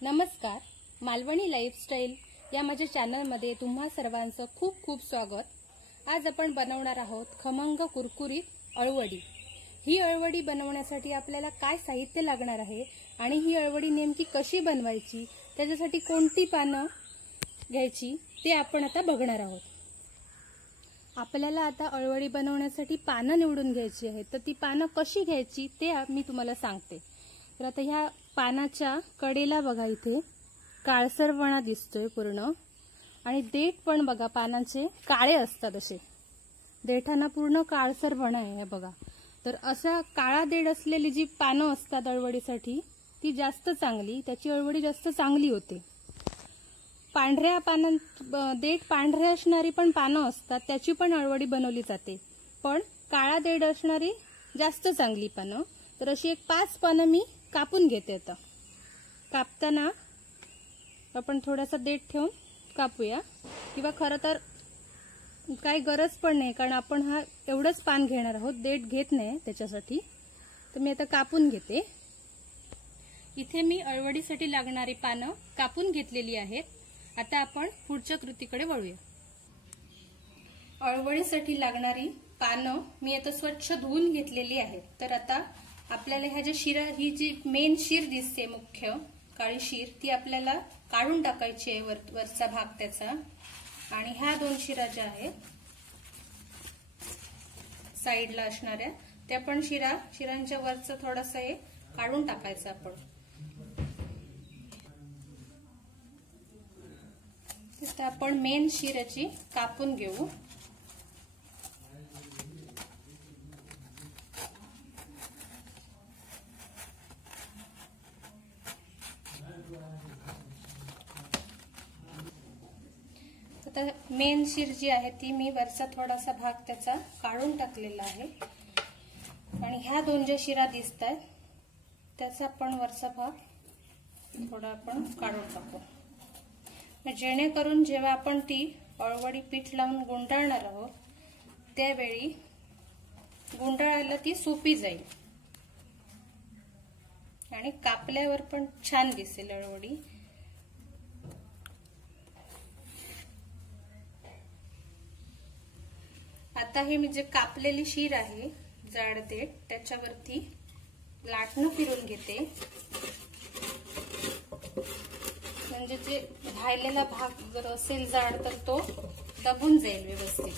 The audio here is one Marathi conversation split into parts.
नमस्कार, मालवणी लाईफस्टाईल या माझ्या चॅनलमध्ये तुम्हा सर्वांचं खूप खूप स्वागत। आज आपण बनवणार आहोत खमंग कुरकुरीत अळवडी। ही अळवडी बनवण्यासाठी आपल्याला काय साहित्य लागणार आहे आणि ही अळवडी नेमकी कशी बनवायची, त्याच्यासाठी कोणती पानं घ्यायची ते आपण आता बघणार आहोत। आपल्याला आता अळवडी बनवण्यासाठी पानं निवडून घ्यायची आहेत, तर ती पानं कशी घ्यायची ते मी तुम्हाला सांगते। तर आता ह्या पानाच्या कडेला बघा, इथे काळसरपणा दिसतोय पूर्ण, आणि देठ पण बघा पानांचे काळे असतात, असे देठांना पूर्ण काळसरपणा आहे बघा। तर असा काळा देठ असलेली जी पानं असतात अळवडीसाठी ती जास्त चांगली, त्याची अळवडी जास्त चांगली होते। पांढऱ्या देठ पांढरे असणारी पण पानं असतात, त्याची पण अळवडी बनवली जाते, पण काळा देठ असणारी जास्त चांगली पानं। तर अशी एक 5 पानं मी कापून घेते। आता कापताना आपण थोडासा देठ ठेवून कापूया, किंवा खरं तर काही गरज पण नाही, कारण आपण हा एवढंच पान घेणार आहोत, देठ घेत नाही त्याच्यासाठी। तर मी आता कापून घेते। इथे मी अळवडीसाठी लागणारी पानं कापून घेतलेली आहेत। आता आपण पुढच्या कृतीकडे वळूया। अळवडीसाठी लागणारी पानं मी आता स्वच्छ धुवून घेतलेली आहेत। तर आता आपल्याला ह्या ज्या शिरा, ही जी मेन शीर दिसते, मुख्य काळी शीर, ती आपल्याला काढून टाकायची आहे, वरचा भाग त्याचा। आणि ह्या 2 शिरा ज्या आहेत साईडला असणाऱ्या, त्या पण शिरांच्या वरचं थोडंसं हे काढून टाकायचं आपण। तर आपण मेन शिराची कापून घेऊ। आता मेन शीर जी आहे ती मी वरचा थोडासा भाग त्याचा काढून टाकलेला आहे, आणि ह्या 2 ज्या शिरा दिसत आहेत त्याचा आपण वरचा भाग थोडा आपण काढून टाकू, जेणेकरून जेव्हा आपण ती अळवडी पीठ लावून गुंडाळणार आहोत त्यावेळी गुंडाळायला ती सोपी जाईल आणि कापल्यावर पण छान दिसेल अळवडी। आता हे मी जे कापलेली शीर आहे जाड देठ, त्याच्यावरती लाटणं फिरून घेते, म्हणजे जे राहिलेला भाग जर असेल जाड तर तो दबून जाईल व्यवस्थित।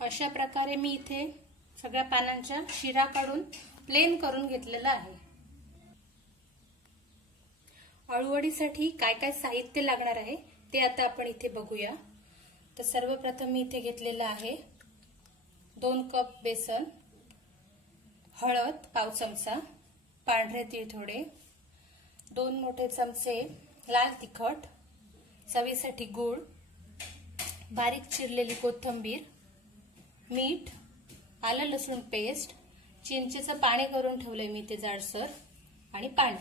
अशा प्रकारे मी इथे सगळ्या पानांच्या शिरा काढून प्लेन करून घेतलेला आहे। अळवडीसाठी काय काय साहित्य लागणार आहे ते आता आपण इथे बघूया। तर सर्वप्रथम मी इथे घेतलेला आहे 2 कप बेसन, हळद पाव चमचा, पांढरे तीळ थोडे, 2 मोठे चमचे लाल तिखट, चवीसाठी गूळ, बारीक चिरलेली कोथिंबीर, मीठ, आलं लसूण पेस्ट, चिंचेचं पाणी करून ठेवलंय मी ते जाडसर, आणि पाणी।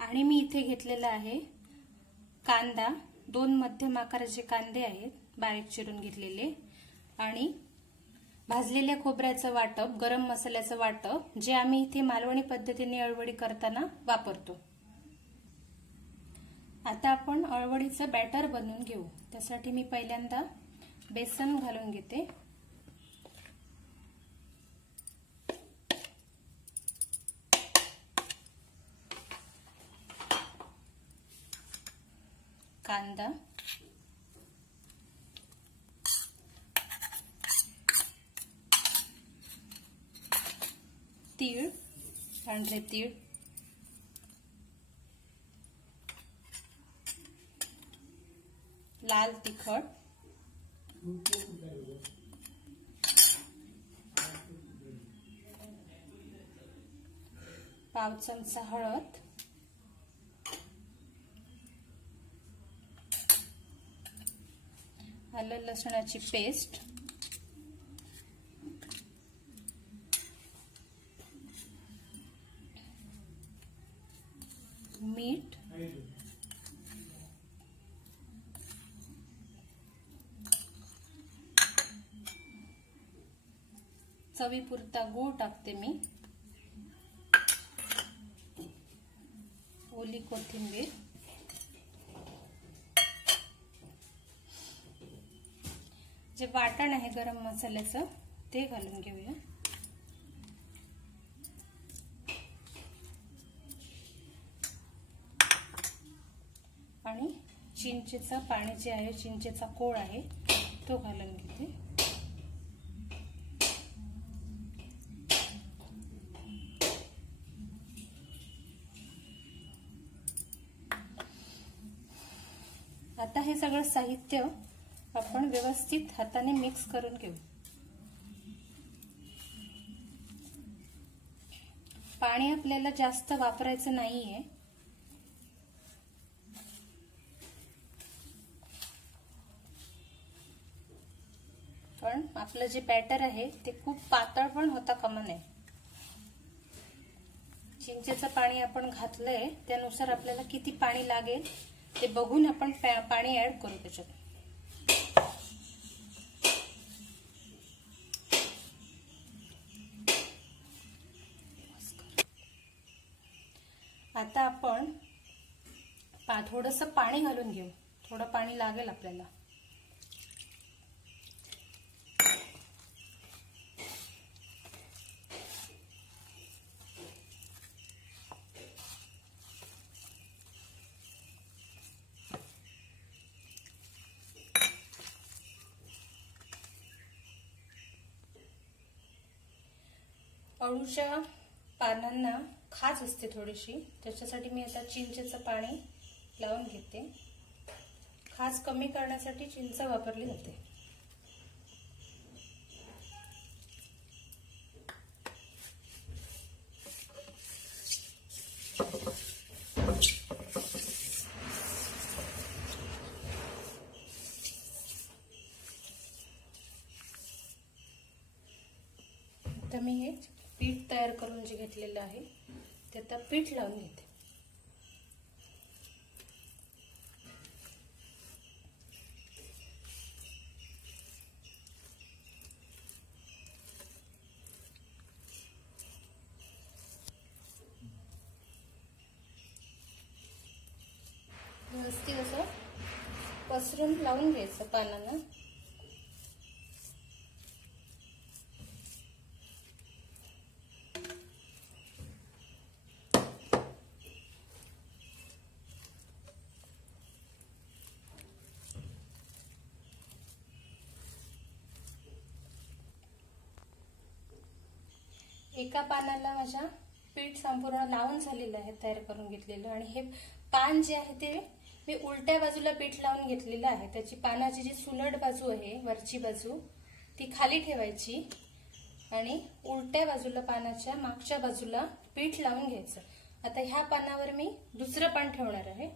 आणि मी इथे घेतलेला आहे कांदा, 2 मध्यम आकाराचे कांदे आहेत बारीक चिरून घेतलेले, आणि भाजलेल्या खोबऱ्याचं वाटप, गरम मसाल्याचं वाटप, जे आम्ही इथे मालवणी पद्धतीने अळवडी करताना वापरतो। आता आपण अळवडीचं बॅटर बनवून घेऊ। त्यासाठी मी पहिल्यांदा बेसन घालून घेते, कांदा, तीळ, पांढरे तीळ, लाल तिखट, पाव चमचा हळद, आलं लसणाची पेस्ट, मीठ, चवीपुरता गूळ टाकते मी, ओली कोथिंबीर, जे वाटण आहे गरम मसाल्याचं ते घालून घेऊया. आणि चिंचेचं पाणी जे आहे, चिंचेचा कोळ आहे तो घालून घेते. आता हे सगळं साहित्य आपण व्यवस्थित हाताने मिक्स करून घेऊ. पाणी आपल्याला जास्त वापरायचं नाहीये. पण आपलं जे बॅटर आहे ते खूप पातळ पण होता कामा नये. चिंचेचं पाणी आपण घातलंय त्यानुसार आपल्याला किती पाणी लागेल ते बघून आपण पाणी ऍड करू त्याच्यात. आता आपण थोडंसं पाणी घालून घेऊ. थोडं पाणी लागेल आपल्याला. अळूच्या पानांना खाज असते थोडीशी, त्याच्यासाठी मी आता चिंचेचं पाणी लावून घेते. खाज कमी करण्यासाठी चिंच वापरली जाते. आता मी हे पीठ तयार करून जे घेतलेलं आहे ते आता पीठ लावून घेते. व्यवस्थित असं पसरून लावून घ्यायचं पानांना. एका पानाला माझ्या पीठ संपूर्ण लावून झालेलं आहे, तयार करून घेतलेलं. आणि हे पान जे आहे ते मी उलट्या बाजूला पीठ लावून घेतलेलं आहे. त्याची पानाची जी सुलट बाजू आहे, वरची बाजू, ती खाली ठेवायची आणि उलट्या बाजूला पानाच्या मागच्या बाजूला पीठ लावून घ्यायचं. आता ह्या पानावर मी दुसरं पान ठेवणार आहे.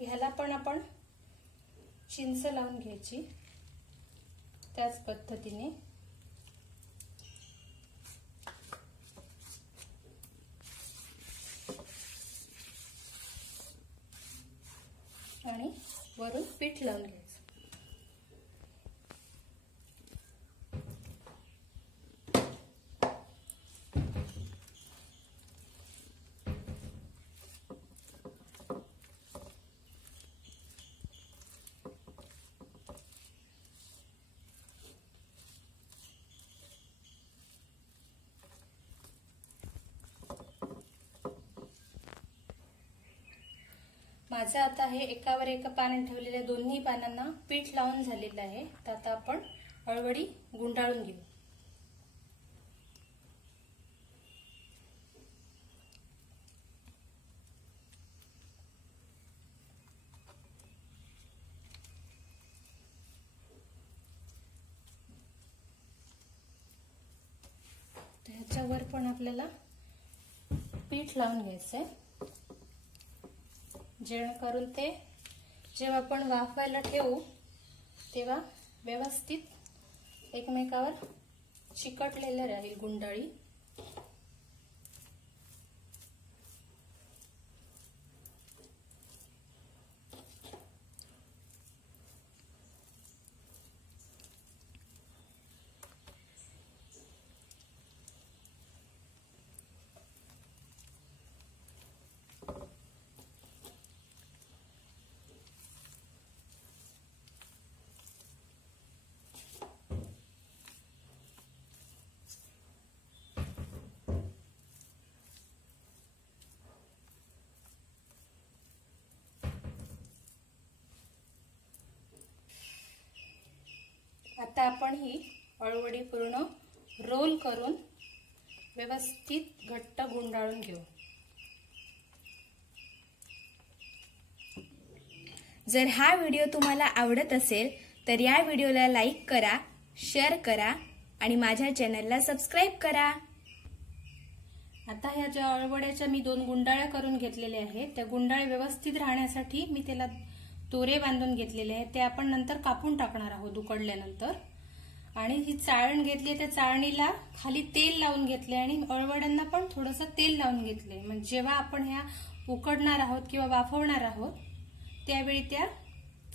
ह्याला पण आपण चिंच लावून घ्यायची त्याच पद्धतीने. आणि वरून पीठ लावून घ्यायचं. माझं आता हे एकावर एक पान ठेवलेल्या दोन्ही पानांना पीठ लावून झालेलं आहे. तर आता आपण अळवडी गुंडाळून घेऊ. ह्याच्यावर पण आपल्याला पीठ लावून घ्यायचंय, जेणेकरून ते जेव्हा आपण वाफवायला ठेवू तेव्हा व्यवस्थित एकमेकावर चिकटलेले राहील गुंडाळी. आता आपण ही अळवडी पूर्ण रोल करून व्यवस्थित घट्ट गुंडाळून घेऊ. जर हा व्हिडिओ तुम्हाला आवडत असेल तर या व्हिडिओला लाईक करा, शेअर करा आणि माझ्या चॅनलला सबस्क्राईब करा. आता ह्या ज्या अळवड्याच्या मी 2 गुंडाळ्या करून घेतलेल्या आहेत, त्या गुंडाळ्या व्यवस्थित राहण्यासाठी मी त्याला दोरे बांधून घेतलेले आहेत. ते आपण नंतर कापून टाकणार आहोत उकडल्यानंतर. आणि ही चाळण घेतली, त्या चाळणीला खाली तेल लावून घेतले आणि अळवड्यांना पण थोडंसं तेल लावून घेतले. म्हणजे जेव्हा आपण ह्या उकडणार आहोत किंवा वाफवणार आहोत त्यावेळी त्या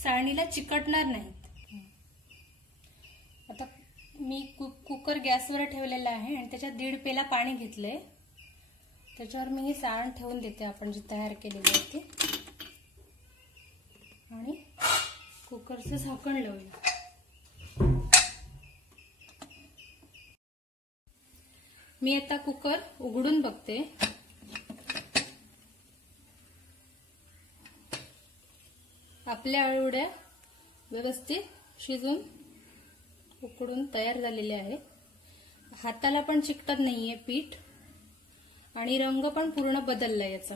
चाळणीला चिकटणार नाहीत. आता मी कुकर गॅसवर ठेवलेला आहे आणि त्याच्यात 1.5 पेला पाणी घेतलंय. त्याच्यावर मी ही चाळण ठेवून देते आपण जी तयार केलेली आहे ती. आणि कुकरचं झाकण लावूया. मी आता कुकर उघडून बघते. आपल्या अळवड्या व्यवस्थित शिजून उकडून तयार झालेल्या आहेत. हाताला पण चिकटत नाहीये पीठ आणि रंग पण पूर्ण बदलला याचा.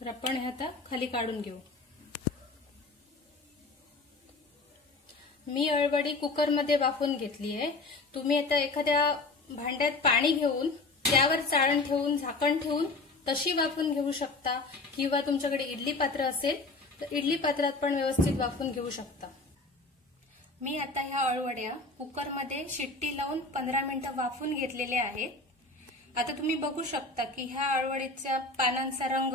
तर आपण हे आता खाली काढून घेऊ. मी अळवडी कुकरमध्ये वाफवून घेतली आहे. तुम्ही आता एखाद्या भांड्यात पाणी घेऊन त्यावर चाळण ठेवून झाकण ठेवून तशी वाफवून घेऊ शकता, किंवा तुमच्याकडे इडली पात्र असेल तर इडली पात्रात पण व्यवस्थित वाफवून घेऊ शकता. मी आता ह्या अळवड्या कुकरमध्ये शिट्टी लावून 15 मिनिटं वाफवून घेतलेल्या आहेत. आता तुम्ही बघू शकता की ह्या अळवडीच्या पानांचा रंग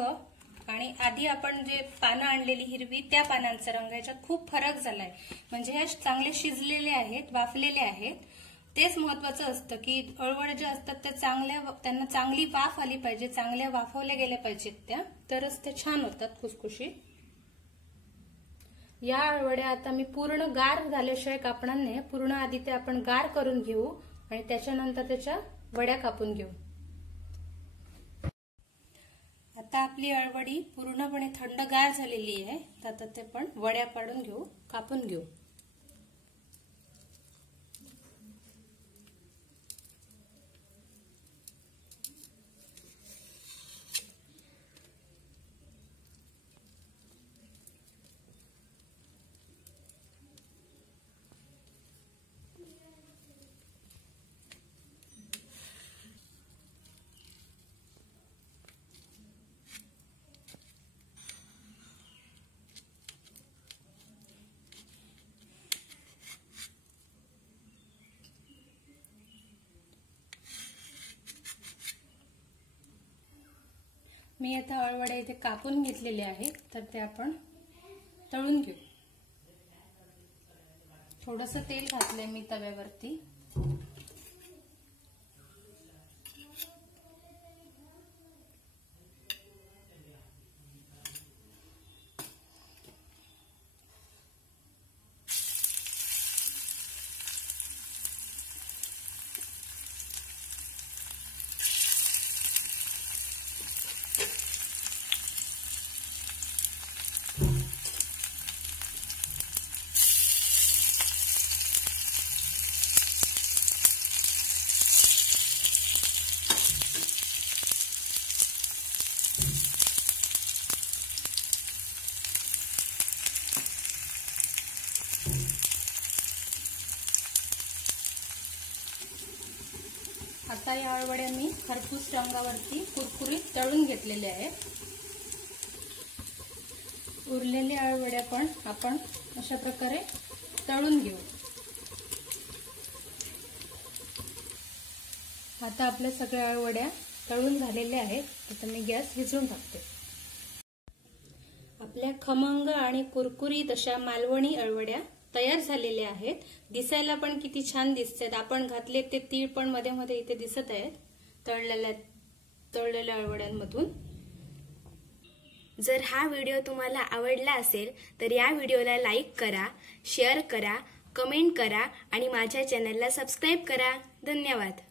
आणि आधी आपण जे पानं आणलेली हिरवी त्या पानांचा रंग याच्यात खूप फरक झालाय. म्हणजे ह्या चांगले शिजलेले आहेत, वाफलेले आहेत. तेच महत्वाचं असतं की अळवड्या ज्या असतात त्या त्यांना चांगली वाफ आली पाहिजे, चांगल्या वाफवल्या गेल्या पाहिजेत त्या, तरच ते छान होतात खुसखुशीत. या अळवड्या आता मी पूर्ण गार झाल्याशिवाय कापणार नाही. पूर्ण आधी ते आपण गार करून घेऊ आणि त्याच्यानंतर त्याच्या वड्या कापून घेऊ. आता आपली अळवडी पूर्णपणे थंडगार झालेली आहे. तर आता ते पण वड्या पाडून घेऊ, कापून घेऊ. मी आता अळवड्या इथे कापून घेतलेले आहेत. तर ते आपण तळून घेऊ. थोडंसं तेल घातलंय मी तव्यावरती. आता या अळवड्या मी खरपूस रंगावरती कुरकुरीत तळून घेतलेल्या आहेत. उरलेल्या अळवड्या पण आपण अशा प्रकारे तळून घेऊ. आता आपल्या सगळ्या अळवड्या तळून झालेल्या आहेत. आता मी गॅस विझवून टाकते. आपल्या खमंग आणि कुरकुरीत अशा मालवणी अळवड्या तयार झालेल्या आहेत. दिसायला पण किती छान दिसतात. आपण घातले ते तीळ पण मध्ये मध्ये इथे दिसत आहेत तळलेल्या अळवड्यांमधून. जर हा व्हिडिओ तुम्हाला आवडला असेल तर या व्हिडिओला लाईक करा, शेअर करा, कमेंट करा आणि माझ्या चॅनलला सबस्क्राईब करा. धन्यवाद.